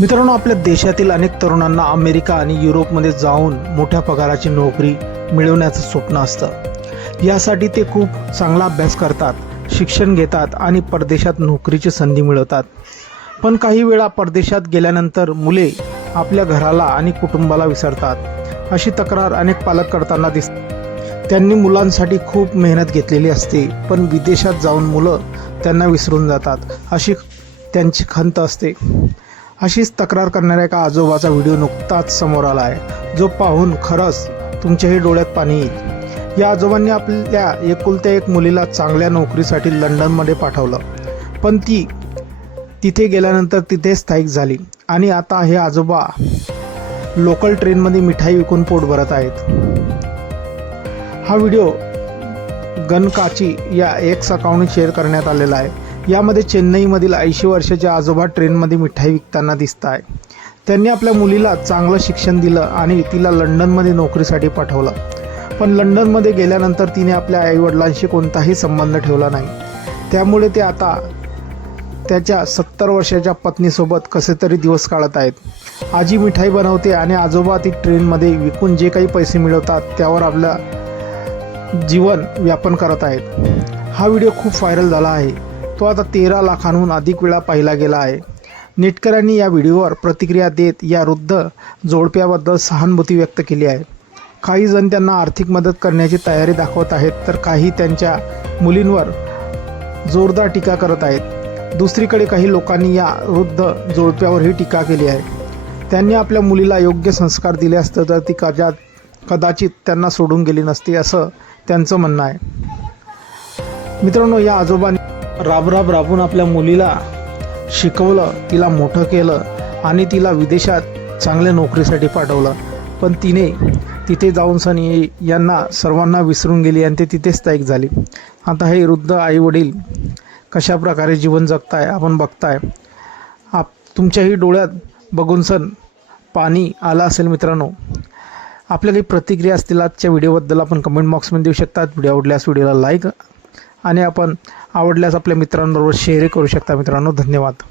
मित्रांनो आपल्या देशातील अनेक तरुणांना अमेरिका आणि युरोपमध्ये जाऊन मोठ्या पगाराची नोकरी मिळवण्याचं स्वप्न असतं. यासाठी ते खूप चांगला अभ्यास करतात शिक्षण घेतात आणि परदेशात नोकरीची संधी मिळवतात. पण काही वेळा परदेशात गेल्यानंतर मुले आपल्या घराला आणि कुटुंबाला विसरतात. अशी तक्रार अनेक पालक करताना दिसते त्यांनी मुलांसाठी खूप मेहनत घेतलेली असते पण विदेशात जाऊन मुलं त्यांना विसरून जातात अशी त्यांची खंत असते. अशीच तक्रार करणाऱ्या एका आजोबाचा व्हिडिओ नुकताच समोर आला आहे. जो पाहून खरंच तुमच्याही डोळ्यात पाणी येईल. या आजोबांनी आपल्या एकुलत्या एक मुलीला चांगल्या नोकरीसाठी लंडनमध्ये पाठवलं. पण ती तिथे गेल्यानंतर तिथे स्थायिक झाली. आणि आता हे आजोबा लोकल ट्रेनमध्ये मिठाई विकून पोट भरत आहेत. हा व्हिडिओ गणकाची या एक्स अकाउंट शेअर करण्यात आलेला आहे. यामध्ये चेन्नईमधील ऐंशी वर्षाचे आजोबा ट्रेनमध्ये मिठाई विकताना दिसत आहे त्यांनी आपल्या मुलीला चांगलं शिक्षण दिलं आणि तिला लंडनमध्ये नोकरीसाठी पाठवलं. पण लंडनमध्ये गेल्यानंतर तिने आपल्या आईवडिलांशी कोणताही संबंध ठेवला नाही. त्यामुळे ते आता त्याच्या सत्तर वर्षाच्या पत्नीसोबत कसे तरी दिवस काढत आहेत. आजी मिठाई बनवते आणि आजोबा ती ट्रेनमध्ये विकून जे काही पैसे मिळवतात त्यावर आपलं जीवन व्यापन करत आहेत. हा व्हिडिओ खूप व्हायरल झाला आहे. तो आता तेरा लाखांहून अधिक वेळा पाहिला गेला आहे. नेटकऱ्यांनी या व्हिडिओवर प्रतिक्रिया देत या वृद्ध जोडप्याबद्दल सहानुभूती व्यक्त केली आहे. काही जण त्यांना आर्थिक मदत करण्याची तयारी दाखवत आहेत तर काही त्यांच्या मुलींवर जोरदार टीका करत आहेत. दुसरीकडे काही लोकांनी या वृद्ध जोडप्यावरही टीका केली आहे. त्यांनी आपल्या मुलीला योग्य संस्कार दिले असते तर ती कदा कदाचित त्यांना सोडून गेली नसती असं त्यांचं म्हणणं आहे. मित्रांनो या आजोबांनी राबराब राबून आपल्या मुलीला शिकवलं तिला मोठं केलं आणि तिला विदेशात चांगल्या नोकरीसाठी पाठवलं. पण तिने तिथे जाऊन सनी यांना सर्वांना विसरून गेली आणि ते तिथेच स्थायिक झाली. आता हे वृद्ध आई वडील कशा प्रकारे जीवन जगताय आपण बघताय. आप तुमच्याही डोळ्यात बघून सण पाणी आलं असेल मित्रांनो. आपल्या काही प्रतिक्रिया असतील आजच्या व्हिडिओबद्दल आपण कमेंट बॉक्समध्ये देऊ शकतात. व्हिडिओ आवडल्यास व्हिडिओला लाईक आणि आपण आवडल्यास आपल्या मित्रांबरोबर शेअर करू शकता मित्रांनो. धन्यवाद.